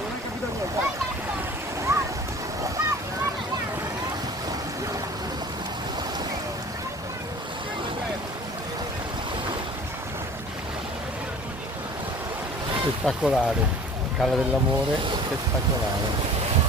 non hai capito niente. Spettacolare, Cala dell'Amore, spettacolare.